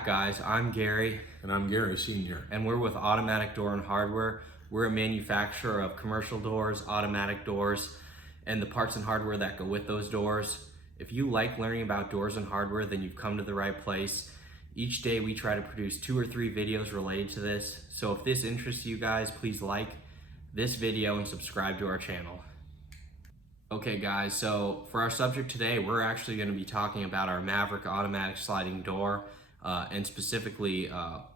back, guys. I'm Gary. And I'm Gary Sr. And we're with Automatic Door and Hardware. We're a manufacturer of commercial doors, automatic doors, and the parts and hardware that go with those doors. If you like learning about doors and hardware, then you've come to the right place. Each day we try to produce 2 or 3 videos related to this. So if this interests you guys, please like this video and subscribe to our channel. Okay guys, so for our subject today, we're actually going to be talking about our Maverick automatic sliding door, and specifically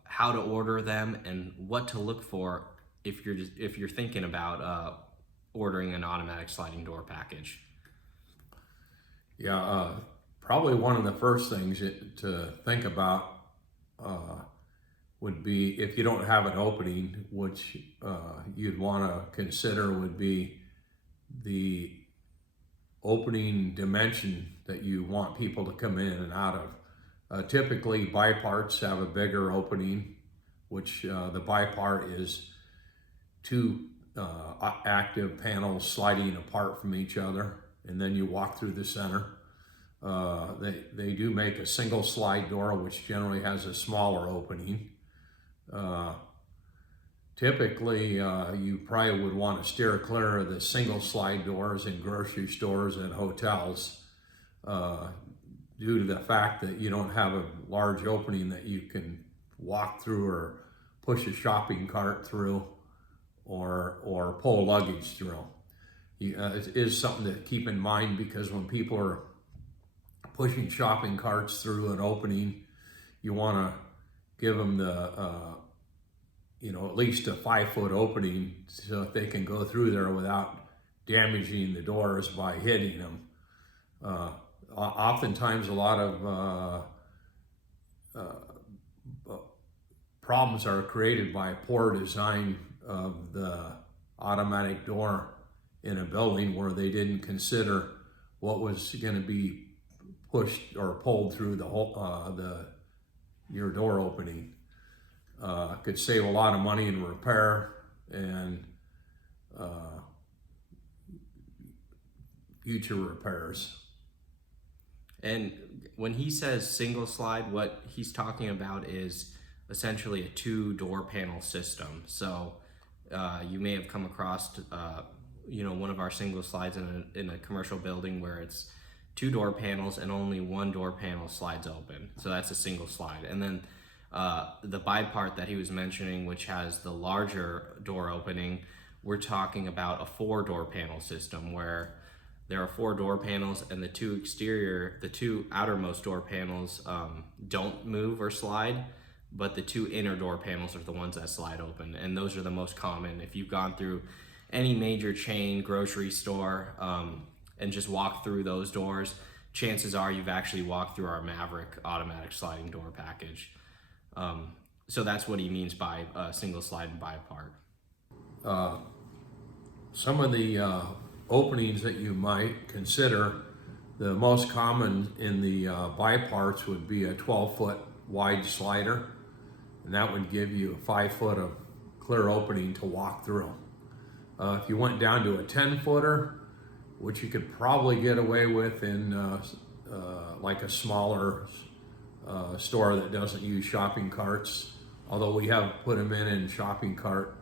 how to order them and what to look for if you're thinking about ordering an automatic sliding door package. Yeah, probably one of the first things to think about would be, if you don't have an opening, which you'd want to consider would be the opening dimension that you want people to come in and out of. Typically, biparts have a bigger opening, which the bipart is 2 active panels sliding apart from each other, and then you walk through the center. They do make a single slide door, which generally has a smaller opening. Typically, you probably would want to steer clear of the single slide doors in grocery stores and hotels due to the fact that you don't have a large opening that you can walk through or push a shopping cart through or pull luggage through. It is something to keep in mind, because when people are pushing shopping carts through an opening, you want to give them the at least a 5-foot opening so that they can go through there without damaging the doors by hitting them. Oftentimes, a lot of problems are created by poor design of the automatic door in a building, where they didn't consider what was going to be pushed or pulled through the whole your door opening. Could save a lot of money in repair and future repairs. And when he says single slide, what he's talking about is essentially a 2-door panel system. So you may have come across one of our single slides in a commercial building where it's 2 door panels and only 1 door panel slides open. So that's a single slide. And then the bipart that he was mentioning, which has the larger door opening, we're talking about a 4-door panel system where there are 4 door panels, and the 2 outermost door panels don't move or slide, but the 2 inner door panels are the ones that slide open. And those are the most common. If you've gone through any major chain grocery store and just walked through those doors, chances are you've actually walked through our Maverick automatic sliding door package. So that's what he means by single slide and bipart. Some of the openings that you might consider, the most common in the biparts would be a 12-foot wide slider, and that would give you a 5-foot of clear opening to walk through. If you went down to a 10-footer, which you could probably get away with in like a smaller store that doesn't use shopping carts, although we have put them in shopping cart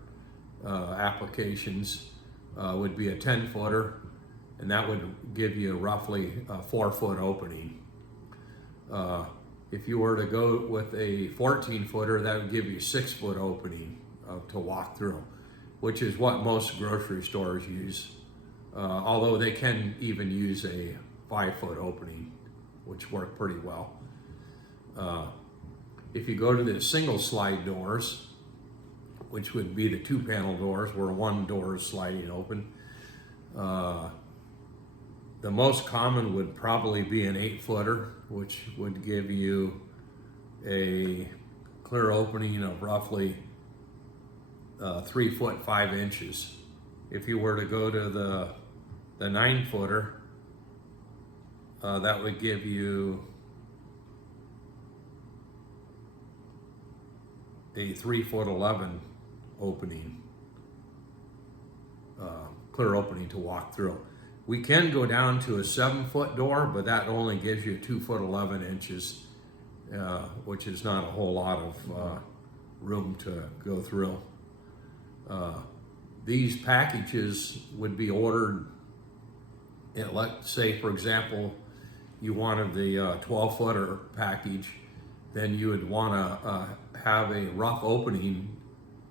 applications, would be a 10-footer, and that would give you roughly a 4-foot opening. If you were to go with a 14-footer, that would give you a 6-foot opening to walk through, which is what most grocery stores use, although they can even use a 5-foot opening, which work pretty well. If you go to the single slide doors, which would be the 2-panel doors where 1 door is sliding open, the most common would probably be an 8-footer, which would give you a clear opening of roughly 3 foot 5 inches. If you were to go to the 9-footer, that would give you a 3 foot 11 opening, clear opening to walk through. We can go down to a 7-foot door, but that only gives you 2 foot 11 inches which is not a whole lot of room to go through. These packages would be ordered, let's say, for example, you wanted the 12-footer package, then you would want to have a rough opening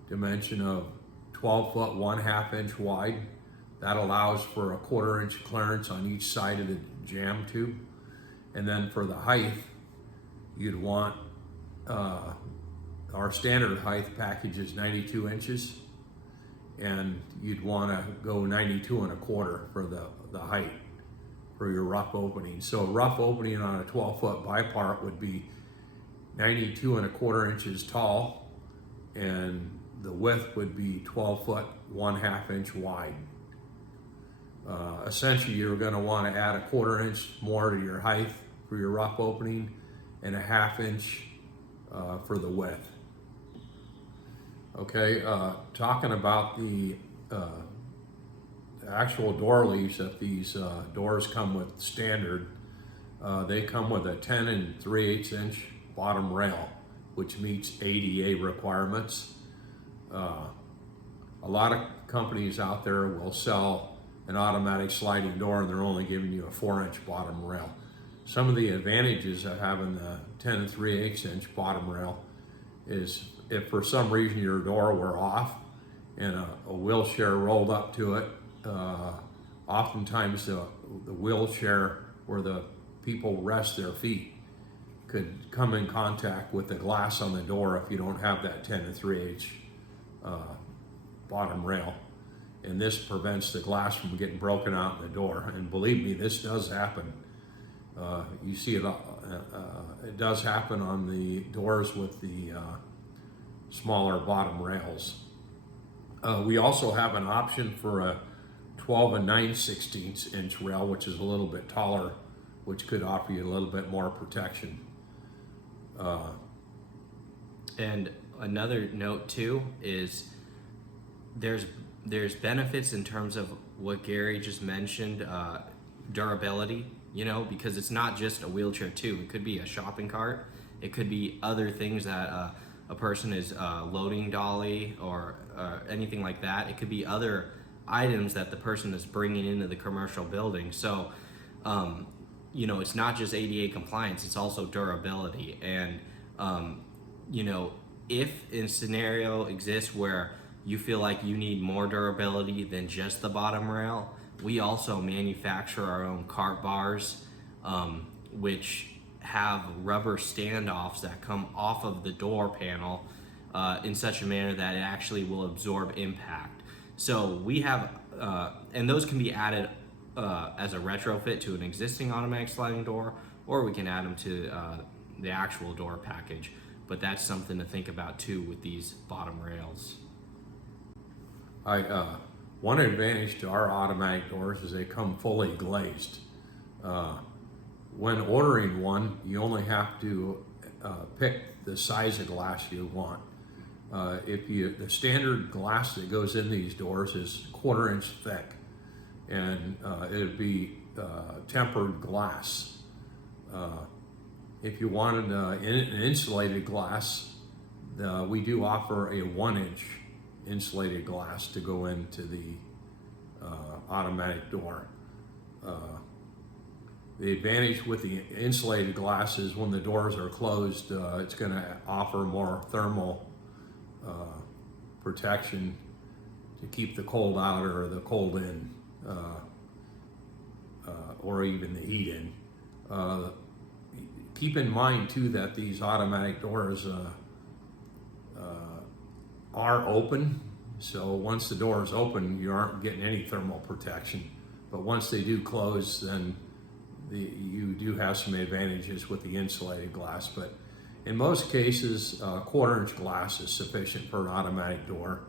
dimension of 12 foot 1/2 inch wide. That allows for a 1/4 inch clearance on each side of the jam tube. And then for the height, you'd want, our standard height package is 92 inches, and you'd want to go 92 1/4 for the height for your rough opening. So a rough opening on a 12-foot bipart would be 92 1/4 inches tall, and the width would be 12 foot 1/2 inch wide. Essentially, you're going to want to add a 1/4 inch more to your height for your rough opening and a 1/2 inch for the width. Okay, talking about the actual door leaves, if these doors come with standard, they come with a 10 3/8 inch bottom rail, which meets ADA requirements. A lot of companies out there will sell an automatic sliding door and they're only giving you a 4-inch bottom rail. Some of the advantages of having the 10 3/8 inch bottom rail is if for some reason your door were off and a wheelchair rolled up to it, oftentimes the wheelchair where the people rest their feet could come in contact with the glass on the door if you don't have that 10 3/8 bottom rail. And this prevents the glass from getting broken out in the door. And believe me, this does happen. You see it, it does happen on the doors with the smaller bottom rails. We also have an option for a 12 9/16 inch rail, which is a little bit taller, which could offer you a little bit more protection. And another note too is there's benefits in terms of what Gary just mentioned, durability, you know, because it's not just a wheelchair too. It could be a shopping cart. It could be other things that a person is loading dolly or anything like that. It could be other items that the person is bringing into the commercial building. So, you know, it's not just ADA compliance, it's also durability. And, you know, if a scenario exists where you feel like you need more durability than just the bottom rail, we also manufacture our own cart bars, which have rubber standoffs that come off of the door panel in such a manner that it actually will absorb impact. So we have, and those can be added as a retrofit to an existing automatic sliding door, or we can add them to the actual door package. But that's something to think about too with these bottom rails. One advantage to our automatic doors is they come fully glazed. When ordering one, you only have to pick the size of glass you want. The standard glass that goes in these doors is 1/4 inch thick, and it'd be tempered glass. If you wanted an insulated glass, we do offer a 1-inch insulated glass to go into the automatic door. The advantage with the insulated glass is when the doors are closed, it's going to offer more thermal protection to keep the cold out or the cold in, or even the heat in. Keep in mind too that these automatic doors are open, so once the door is open, you aren't getting any thermal protection. But once they do close, then you do have some advantages with the insulated glass. But in most cases, 1/4 inch glass is sufficient for an automatic door.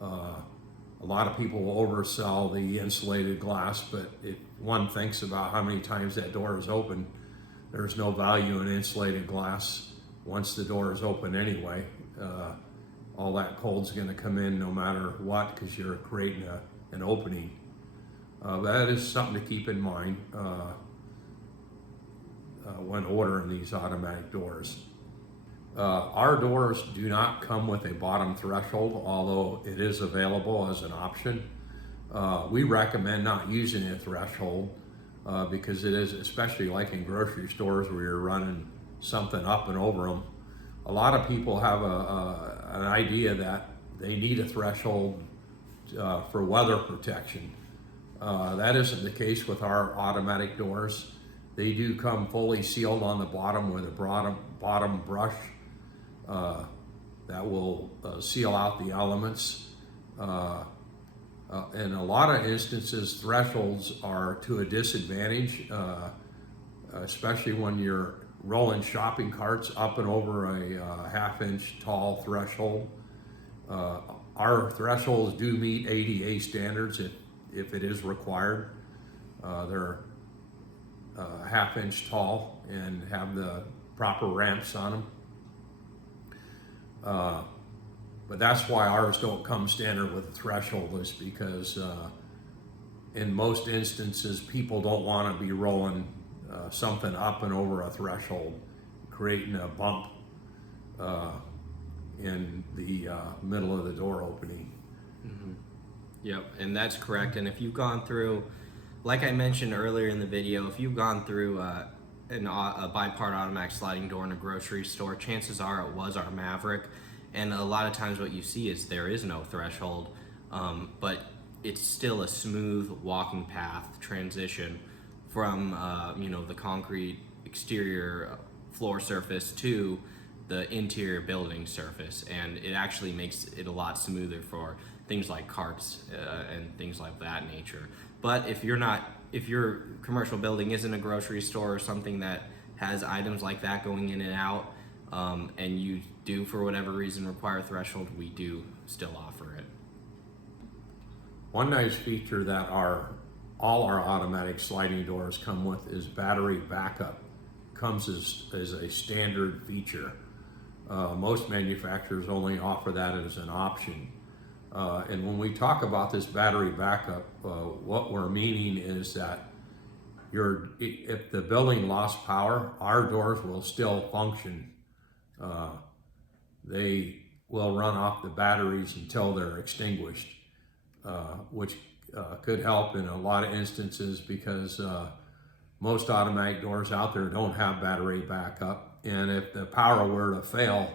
A lot of people will oversell the insulated glass, but if one thinks about how many times that door is open, there's no value in insulated glass once the door is open anyway. All that cold's going to come in no matter what, because you're creating an opening. That is something to keep in mind. when ordering these automatic doors. Our doors do not come with a bottom threshold, although it is available as an option. We recommend not using a threshold because it is, especially like in grocery stores where you're running something up and over them. A lot of people have an idea that they need a threshold for weather protection. That isn't the case with our automatic doors. They do come fully sealed on the bottom with a bottom brush that will seal out the elements. In a lot of instances, thresholds are to a disadvantage, especially when you're rolling shopping carts up and over a half-inch tall threshold. Our thresholds do meet ADA standards if it is required. They're a half-inch tall and have the proper ramps on them. But that's why ours don't come standard with a threshold, is because in most instances people don't want to be rolling something up and over a threshold, creating a bump in the middle of the door opening. Mm-hmm. Yep, and that's correct. And if you've gone through, like I mentioned earlier in the video, if you've gone through a bipart automatic sliding door in a grocery store, chances are it was our Maverick. And a lot of times what you see is there is no threshold, but it's still a smooth walking path transition from the concrete exterior floor surface to the interior building surface, and it actually makes it a lot smoother for things like carts and things like that nature. But if your commercial building isn't a grocery store or something that has items like that going in and out, and you do for whatever reason require a threshold, we do still offer it. One nice feature that all our automatic sliding doors come with is battery backup. Comes as a standard feature. Most manufacturers only offer that as an option. And when we talk about this battery backup, what we're meaning is that if the building lost power, our doors will still function. They will run off the batteries until they're extinguished, which could help in a lot of instances because most automatic doors out there don't have battery backup. And if the power were to fail,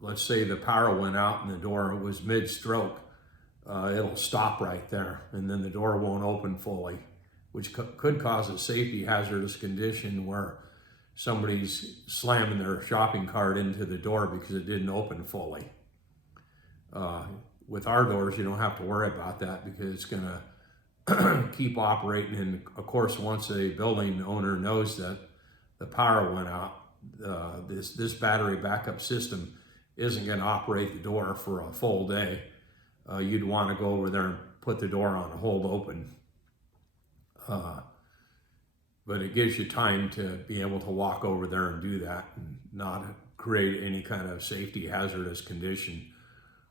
let's say the power went out and the door was mid-stroke, it'll stop right there and then the door won't open fully, which could cause a safety hazardous condition where somebody's slamming their shopping cart into the door because it didn't open fully. With our doors, you don't have to worry about that because it's going to keep operating. And of course, once a building owner knows that the power went out, this battery backup system isn't going to operate the door for a full day. You'd want to go over there and put the door on hold open. But it gives you time to be able to walk over there and do that and not create any kind of safety hazardous condition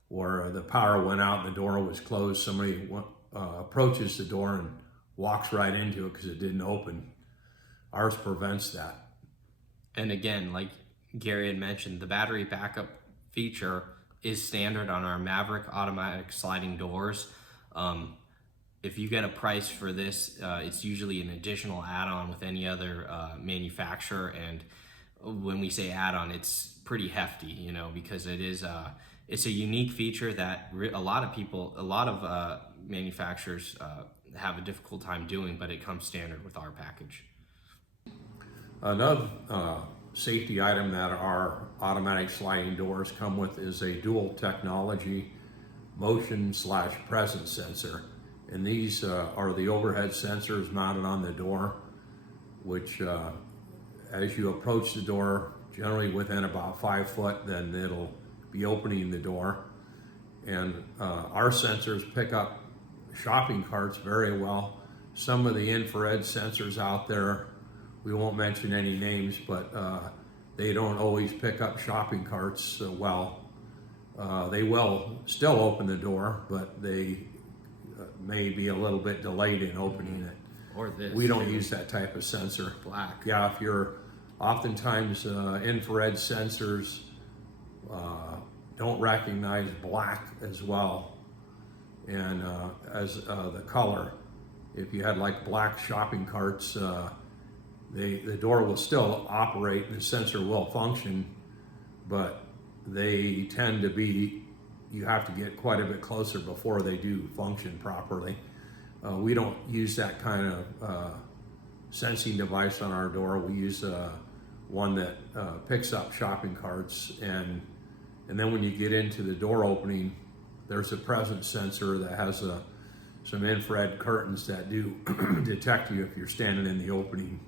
where the power went out and the door was closed. Somebody approaches the door and walks right into it because it didn't open. Ours prevents that. And again, like Gary had mentioned, the battery backup feature is standard on our Maverick automatic sliding doors. If you get a price for this, it's usually an additional add-on with any other manufacturer. And when we say add-on, it's pretty hefty, because it's a unique feature that a lot of manufacturers have a difficult time doing, but it comes standard with our package. Another safety item that our automatic sliding doors come with is a dual technology motion/presence sensor. And these are the overhead sensors mounted on the door, which as you approach the door, generally within about 5 foot, then it'll be opening the door. And our sensors pick up shopping carts very well. Some of the infrared sensors out there, we won't mention any names, but they don't always pick up shopping carts well. They will still open the door, but they may be a little bit delayed in opening it. Or this. We don't too. use that type of sensor. Black. Yeah, if you're oftentimes infrared sensors don't recognize black as well, and as the color. If you had like black shopping carts, the door will still operate, the sensor will function, but they tend to be, you have to get quite a bit closer before they do function properly. We don't use that kind of sensing device on our door. We use one that picks up shopping carts, and then when you get into the door opening, there's a presence sensor that has some infrared curtains that do detect you if you're standing in the opening.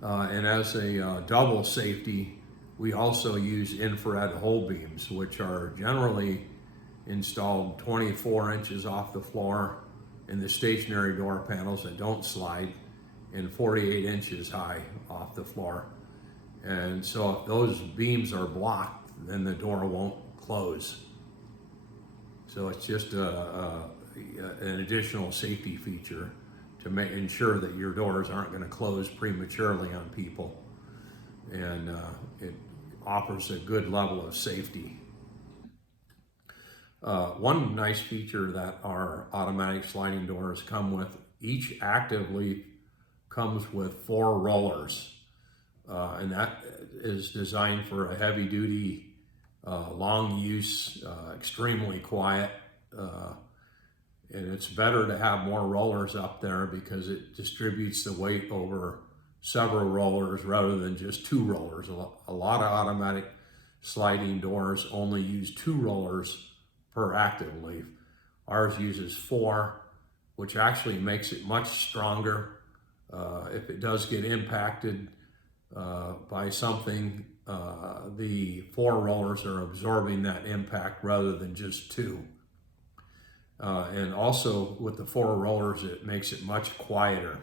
And as a double safety, we also use infrared hole beams, which are generally installed 24 inches off the floor in the stationary door panels that don't slide, and 48 inches high off the floor. And so if those beams are blocked, then the door won't close. So it's just an additional safety feature to ensure that your doors aren't going to close prematurely on people, and it offers a good level of safety. One nice feature that our automatic sliding doors come with, each actively comes with 4 rollers, and that is designed for a heavy duty, long use, extremely quiet, and it's better to have more rollers up there because it distributes the weight over several rollers rather than just 2 rollers. A lot of automatic sliding doors only use 2 rollers per active leaf. Ours uses 4, which actually makes it much stronger. If it does get impacted by something, the 4 rollers are absorbing that impact rather than just 2. And also with the 4 rollers, it makes it much quieter.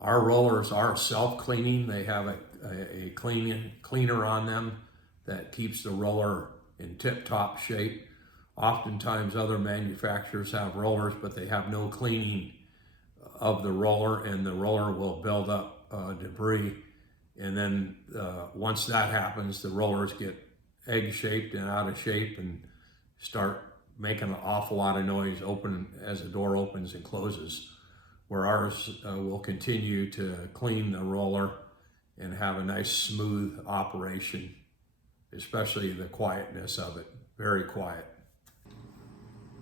Our rollers are self-cleaning. They have a cleaner on them that keeps the roller in tip-top shape. Oftentimes other manufacturers have rollers, but they have no cleaning of the roller, and the roller will build up debris. And then once that happens, the rollers get egg-shaped and out of shape and start making an awful lot of noise as the door opens and closes, where ours will continue to clean the roller and have a nice smooth operation, especially the quietness of it, very quiet.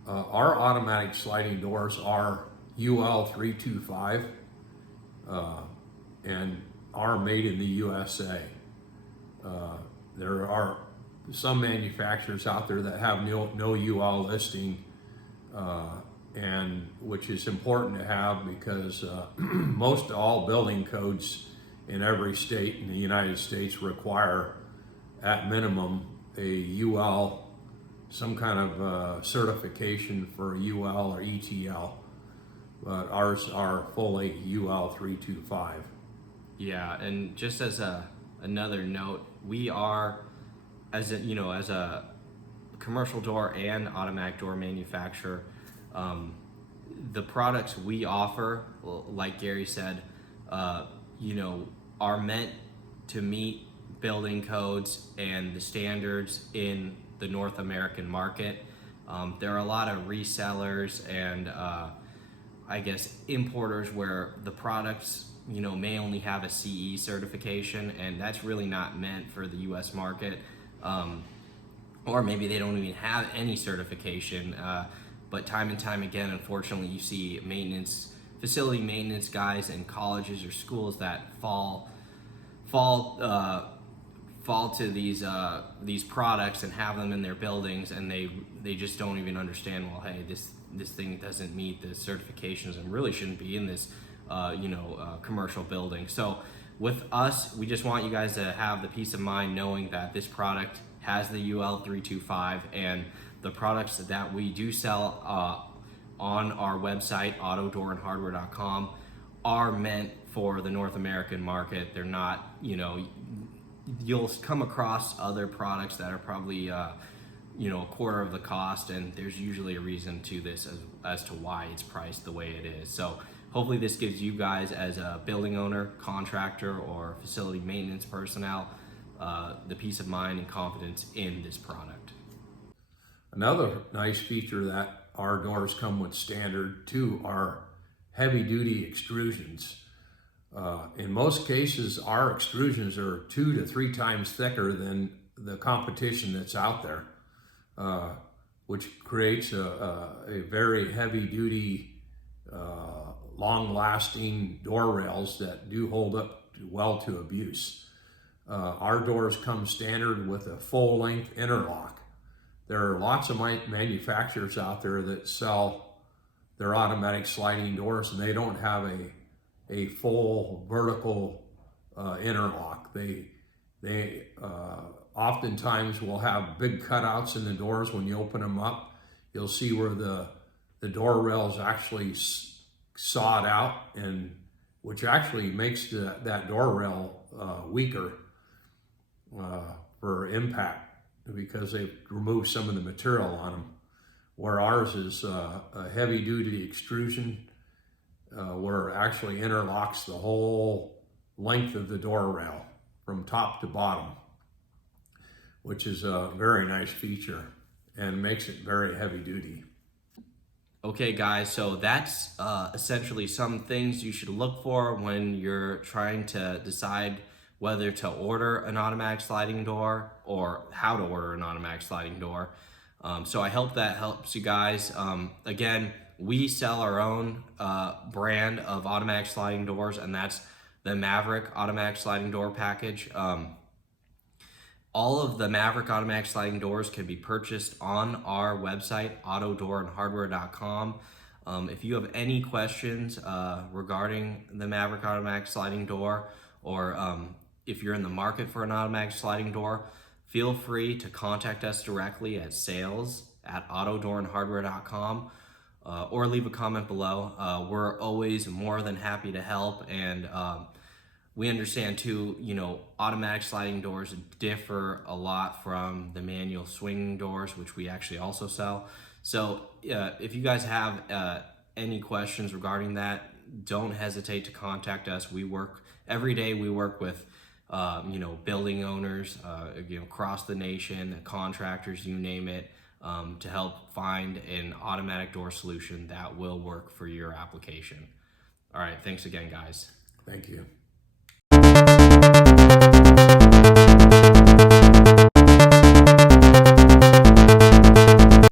Our automatic sliding doors are UL 325 and are made in the USA. There are some manufacturers out there that have no UL listing, and which is important to have because most all building codes in every state in the United States require at minimum a UL, some kind of certification for UL or ETL, but ours are fully UL 325. Yeah, and just as another note, we are, as a commercial door and automatic door manufacturer, the products we offer, like Gary said, are meant to meet building codes and the standards in the North American market. There are a lot of resellers and I guess importers where the products may only have a CE certification, and that's really not meant for the US market, or maybe they don't even have any certification, but time and time again, unfortunately, you see facility maintenance guys in colleges or schools that fall to these products and have them in their buildings, and they just don't even understand, well, hey, this thing doesn't meet the certifications and really shouldn't be in this commercial building. So with us, we just want you guys to have the peace of mind knowing that this product has the UL 325, and the products that we do sell on our website, autodoorandhardware.com, are meant for the North American market. They're not, you'll come across other products that are probably a quarter of the cost, and there's usually a reason to this as to why it's priced the way it is. So hopefully this gives you guys, as a building owner, contractor, or facility maintenance personnel, the peace of mind and confidence in this product. Another nice feature that our doors come with standard too are heavy duty extrusions. In most cases, our extrusions are 2 to 3 times thicker than the competition that's out there, which creates a very heavy duty, long lasting door rails that do hold up well to abuse. Our doors come standard with a full length interlock. There are lots of manufacturers out there that sell their automatic sliding doors, and they don't have a full vertical interlock. They oftentimes will have big cutouts in the doors. When you open them up, you'll see where the door rail is actually sawed out, and which actually makes that door rail weaker for impact, because they've removed some of the material on them. Where ours is a heavy duty extrusion, where it actually interlocks the whole length of the door rail from top to bottom, which is a very nice feature and makes it very heavy duty. Okay guys, so that's essentially some things you should look for when you're trying to decide whether to order an automatic sliding door or how to order an automatic sliding door. So I hope that helps you guys. Again, we sell our own brand of automatic sliding doors, and that's the Maverick automatic sliding door package. All of the Maverick automatic sliding doors can be purchased on our website, autodoorandhardware.com. If you have any questions regarding the Maverick automatic sliding door, or if you're in the market for an automatic sliding door, feel free to contact us directly at sales@autodoorandhardware.com, or leave a comment below. We're always more than happy to help, and we understand too, automatic sliding doors differ a lot from the manual swinging doors, which we actually also sell. So if you guys have any questions regarding that, don't hesitate to contact us. We work every day. We work with building owners, across the nation, contractors, you name it, to help find an automatic door solution that will work for your application. All right, thanks again, guys. Thank you.